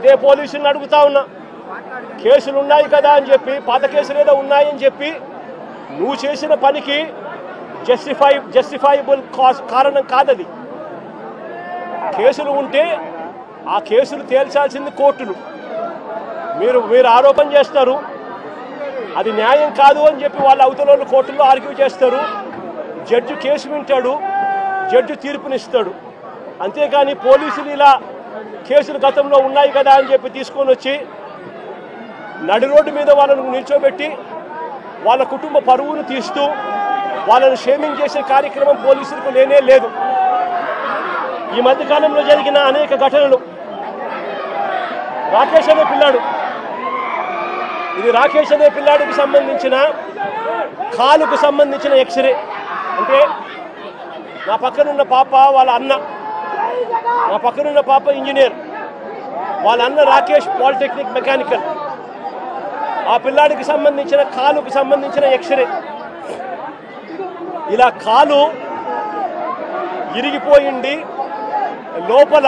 ఇదే పోలీసులను అడుగుతా ఉన్నా, కేసులు ఉన్నాయి కదా అని చెప్పి, పాత కేసులు ఏదో ఉన్నాయని చెప్పి నువ్వు చేసిన పనికి జస్టిఫైబుల్ కారణం కాదది. కేసులు ఉంటే ఆ కేసులు తేల్చాల్సింది కోర్టులు. మీరు ఆరోపణ చేస్తారు, అది న్యాయం కాదు అని చెప్పి వాళ్ళ అవతల కోర్టుల్లో ఆర్గ్యూ చేస్తారు. జడ్జి కేసు వింటాడు, జడ్జి తీర్పునిస్తాడు. అంతేకాని పోలీసులు ఇలా కేసులు గతంలో ఉన్నాయి కదా అని చెప్పి తీసుకొని వచ్చి నడి రోడ్డు మీద వాళ్ళను నిల్చోబెట్టి వాళ్ళ కుటుంబ పరువును తీస్తూ వాళ్ళను షేమింగ్ చేసే కార్యక్రమం పోలీసులకు లేనే లేదు. ఈ మధ్యకాలంలో జరిగిన అనేక ఘటనలు, రాకేష్ అనే పిల్లాడు, ఇది రాకేష్ అనే పిల్లాడికి సంబంధించిన కాలుకు సంబంధించిన ఎక్స్రే. అంటే నా పక్కనున్న పాప వాళ్ళ అన్న, నా పక్కనున్న పాప ఇంజనీర్, వాళ్ళ అన్న రాకేష్ పాలిటెక్నిక్ మెకానికల్. ఆ పిల్లాడికి సంబంధించిన కాలుకు సంబంధించిన ఎక్స్రే. ఇలా కాలు ఇరిగిపోయింది, లోపల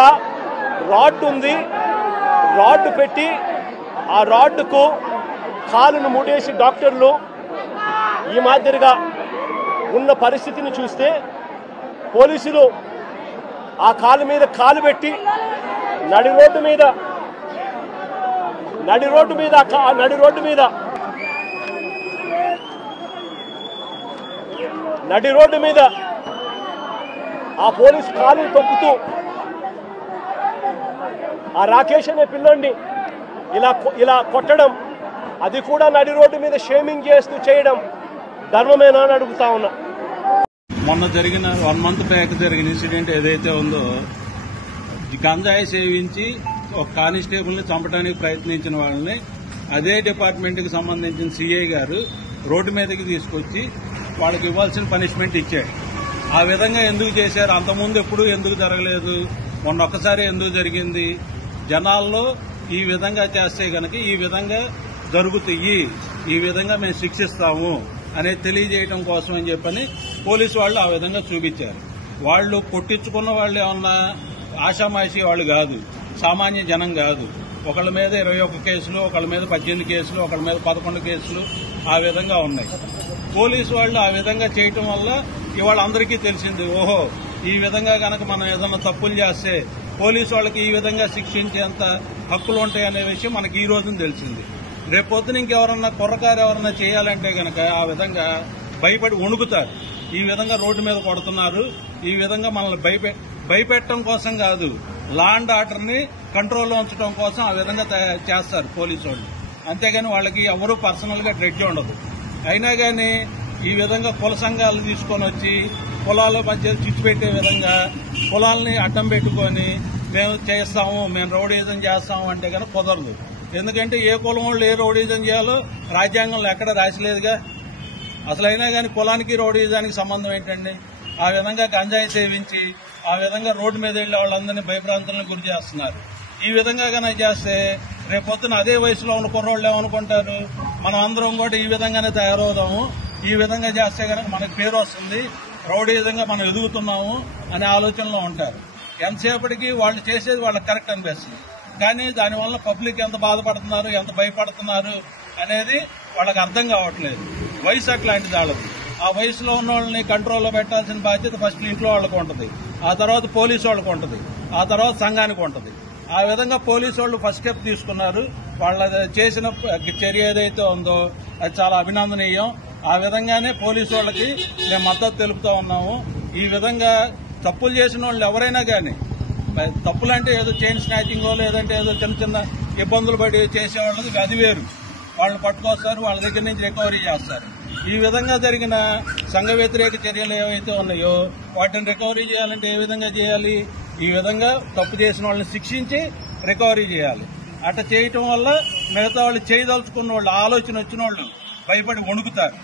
రాడ్ ఉంది, రాడ్ పెట్టి ఆ రాడ్కు కాలును ముడేసి డాక్టర్లు ఈ మాదిరిగా ఉన్న పరిస్థితిని చూస్తే పోలీసులు ఆ కాలు మీద కాలు పెట్టి నడి రోడ్డు మీద ఆ పోలీసు కాలు తొక్కుతూ ఆ రాకేష్ అనే పిల్లోడిని ఇలా కొట్టడం, అది కూడా నడి రోడ్డు మీద షేమింగ్ చేస్తూ చేయడం ధర్మమేనా అని అడుగుతా ఉన్నా. మొన్న జరిగిన 1 month బ్యాక్ జరిగిన ఇన్సిడెంట్ ఏదైతే ఉందో, గంజాయి సేవించి ఒక కానిస్టేబుల్ ని చంపడానికి ప్రయత్నించిన వాళ్ళని అదే డిపార్ట్మెంట్ కి సంబంధించిన సిఐ గారు రోడ్డు మీదకి తీసుకొచ్చి వాళ్ళకి ఇవ్వాల్సిన పనిష్మెంట్ ఇచ్చాడు. ఆ విధంగా ఎందుకు చేశారు? అంతకుముందు ఎప్పుడు ఎందుకు జరగలేదు? మొన్న ఒక్కసారి ఎందుకు జరిగింది? జనాల్లో ఈ విధంగా చేస్తే గనక ఈ విధంగా జరుగుతాయి, ఈ విధంగా మేము శిక్షిస్తాము అనేది తెలియజేయడం కోసం అని చెప్పని పోలీసు వాళ్ళు ఆ విధంగా చూపించారు. వాళ్ళు కొట్టించుకున్న వాళ్ళు ఏమన్నా ఆషామాషి వాళ్ళు కాదు, సామాన్య జనం కాదు. ఒకళ్ళ మీద 21 కేసులు, ఒకళ్ళ మీద 18 కేసులు, ఒకళ్ళ మీద 11 కేసులు ఆ విధంగా ఉన్నాయి. పోలీసు వాళ్ళు ఆ విధంగా చేయటం వల్ల ఇవాళ అందరికీ తెలిసింది, ఓహో ఈ విధంగా గనక మనం ఏదైనా తప్పులు చేస్తే పోలీసు వాళ్ళకి ఈ విధంగా శిక్షించేంత హక్కులు ఉంటాయనే విషయం మనకి ఈ రోజున తెలిసింది. రేపొద్దున ఇంకెవరన్నా కుర్రకారు ఎవరన్నా చేయాలంటే గనక ఆ విధంగా భయపడి వణుకుతారు. ఈ విధంగా రోడ్డు మీద కొడుతున్నారు, ఈ విధంగా మనల్ని భయపెట్టడం కోసం కాదు, లా అండ్ ఆర్డర్ ని కంట్రోల్లో ఉంచడం కోసం ఆ విధంగా చేస్తారు పోలీసు వాళ్ళు. అంతేగాని వాళ్ళకి ఎవరూ పర్సనల్ గా డ్రెడ్జ్ ఉండదు. అయినా గానీ ఈ విధంగా కుల సంఘాలు తీసుకొని వచ్చి కులాల మధ్య చిచ్చు పెట్టే విధంగా కులాలని అడ్డం పెట్టుకొని మేము చేస్తాము, మేము రౌడీజం చేస్తాము అంటే కనుక కుదరదు. ఎందుకంటే ఏ కులం వాళ్ళు ఏ రౌడీజం చేయాలో రాజ్యాంగంలో ఎక్కడ రాసిలేదుగా. అసలైనా కానీ కులానికి రౌడీజానికి సంబంధం ఏంటండి? ఆ విధంగా గంజాయి సేవించి ఆ విధంగా రోడ్డు మీద వెళ్లే వాళ్ళందరినీ భయభ్రాంతులను గురి చేస్తున్నారు. ఈ విధంగా కనుక చేస్తే రేపొద్దున అదే వయసులో ఉన్న కుర్రోళ్ళు ఏమనుకుంటారు, మనం అందరం కూడా ఈ విధంగానే తయారవుదాము, ఈ విధంగా చేస్తే కనుక మనకు పేరు వస్తుంది, రౌడీజంగా మనం ఎదుగుతున్నాము అనే ఆలోచనలో ఉంటారు. ఎంతసేపటికి వాళ్ళు చేసేది వాళ్ళకి కరెక్ట్ అనిపిస్తుంది, కానీ దానివల్ల పబ్లిక్ ఎంత బాధపడుతున్నారు, ఎంత భయపడుతున్నారు అనేది వాళ్ళకి అర్థం కావట్లేదు. వయసు అట్లాంటిది వాళ్ళది. ఆ వయసులో ఉన్న వాళ్ళని కంట్రోల్లో పెట్టాల్సిన బాధ్యత ఫస్ట్ ఇంట్లో వాళ్ళకు ఉంటుంది, ఆ తర్వాత పోలీసు వాళ్ళకు ఉంటుంది, ఆ తర్వాత సంఘానికి ఉంటుంది. ఆ విధంగా పోలీసు వాళ్ళు ఫస్ట్ స్టెప్ తీసుకున్నారు. వాళ్ళ చేసిన చర్య ఏదైతే ఉందో అది చాలా అభినందనీయం. ఆ విధంగానే పోలీసు వాళ్ళకి మేము మద్దతు తెలుపుతా ఉన్నాము. ఈ విధంగా తప్పులు చేసిన వాళ్ళు ఎవరైనా కానీ, తప్పులంటే ఏదో చైన్ స్నాచింగ్ లేదంటే ఏదో చిన్న చిన్న ఇబ్బందులు పడి చేసేవాళ్ళకి అది వేరు, వాళ్ళని పట్టుకొస్తారు, వాళ్ళ దగ్గర నుంచి రికవరీ చేస్తారు. ఈ విధంగా జరిగిన సంఘ వ్యతిరేక చర్యలు ఏవైతే ఉన్నాయో వాటిని రికవరీ చేయాలంటే ఏ విధంగా చేయాలి? ఈ విధంగా తప్పు చేసిన వాళ్ళని శిక్షించి రికవరీ చేయాలి. అట్లా చేయటం వల్ల మిగతా వాళ్ళు చేయదలుచుకున్న వాళ్ళు, ఆలోచన వచ్చిన వాళ్ళు భయపడి వణుకుతారు.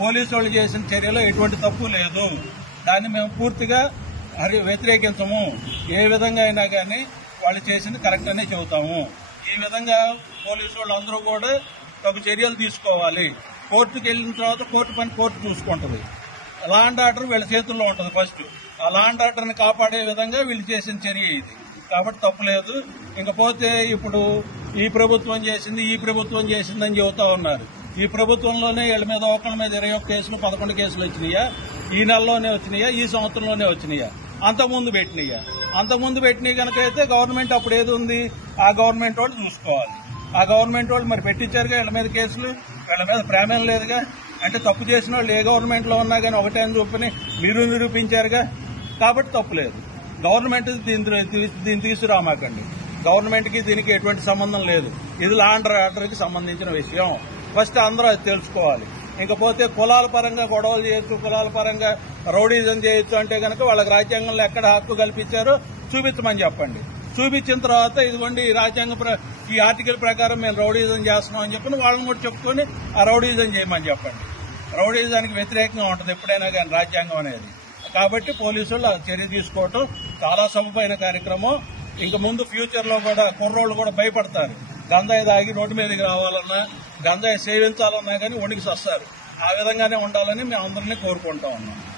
పోలీసు వాళ్ళు చేసిన చర్యలో ఎటువంటి తప్పు లేదు, దాన్ని మేము పూర్తిగా వ్యతిరేకించము. ఏ విధంగా అయినా కానీ వాళ్ళు చేసింది కరెక్ట్ అనే చెబుతాము. ఈ విధంగా పోలీసు వాళ్ళు అందరూ కూడా తగు చర్యలు తీసుకోవాలి. కోర్టుకు వెళ్ళిన తర్వాత కోర్టు పని కోర్టు చూసుకుంటుంది. లా అండ్ ఆర్డర్ వీళ్ళ చేతుల్లో ఉంటుంది ఫస్ట్. ఆ లా అండ్ ఆర్డర్ ని కాపాడే విధంగా వీళ్ళు చేసిన చర్య ఇది. కాబట్టి తప్పులేదు. ఇంకపోతే ఇప్పుడు ఈ ప్రభుత్వం చేసిందని చెబుతా ఉన్నారు. ఈ ప్రభుత్వంలోనే వీళ్ళ మీద ఒకళ్ళ మీద 21 కేసులు 11 కేసులు వచ్చినాయా? ఈ నెలలోనే వచ్చినాయా? ఈ సంవత్సరంలోనే వచ్చినాయా? అంతకుముందు పెట్టినాయి కనుక అయితే గవర్నమెంట్ అప్పుడు ఏది ఉంది ఆ గవర్నమెంట్ వాళ్ళు చూసుకోవాలి. ఆ గవర్నమెంట్ వాళ్ళు మరి పెట్టించారుగా వీళ్ళ మీద కేసులు. వీళ్ళ మీద ప్రేమేం లేదుగా. అంటే తప్పు చేసిన వాళ్ళు ఏ గవర్నమెంట్ లో ఉన్నా కానీ ఒకటే అని చూపని మీరు నిరూపించారుగా. కాబట్టి తప్పులేదు. గవర్నమెంట్ దీన్ని తీసుకురామాకండి. గవర్నమెంట్ కి దీనికి ఎటువంటి సంబంధం లేదు. ఇది లా అండ్ ఆర్డర్ కి సంబంధించిన విషయం. ఫస్ట్ అందరూ అది తెలుసుకోవాలి. ఇంకపోతే కులాల పరంగా గొడవలు చేయొచ్చు, కులాల పరంగా రౌడీజం చేయొచ్చు అంటే కనుక వాళ్ళకి రాజ్యాంగంలో ఎక్కడ హక్కు కల్పించారో చూపించమని చెప్పండి. చూపించిన తర్వాత ఇదిగోండి ఈ ఆర్టికల్ ప్రకారం మేము రౌడీజం చేస్తున్నాం అని చెప్పి వాళ్ళని కూడా చెప్పుకొని ఆ రౌడీజం చేయమని చెప్పండి. రౌడీజానికి వ్యతిరేకంగా ఉంటుంది ఎప్పుడైనా కానీ రాజ్యాంగం అనేది. కాబట్టి పోలీసులు చర్య తీసుకోవటం చాలా సబబైన కార్యక్రమం. ఇంక ముందు ఫ్యూచర్ లో కూడా కుర్రోళ్ళు కూడా భయపడతారు. గంజాయి తాగి రోడ్డు మీదకి రావాలన్నా, గంజాయి సేవించాలన్నా కానీ వణికి వస్తారు. ఆ విధంగానే ఉండాలని మేము అందరినీ కోరుకుంటా ఉన్నాం.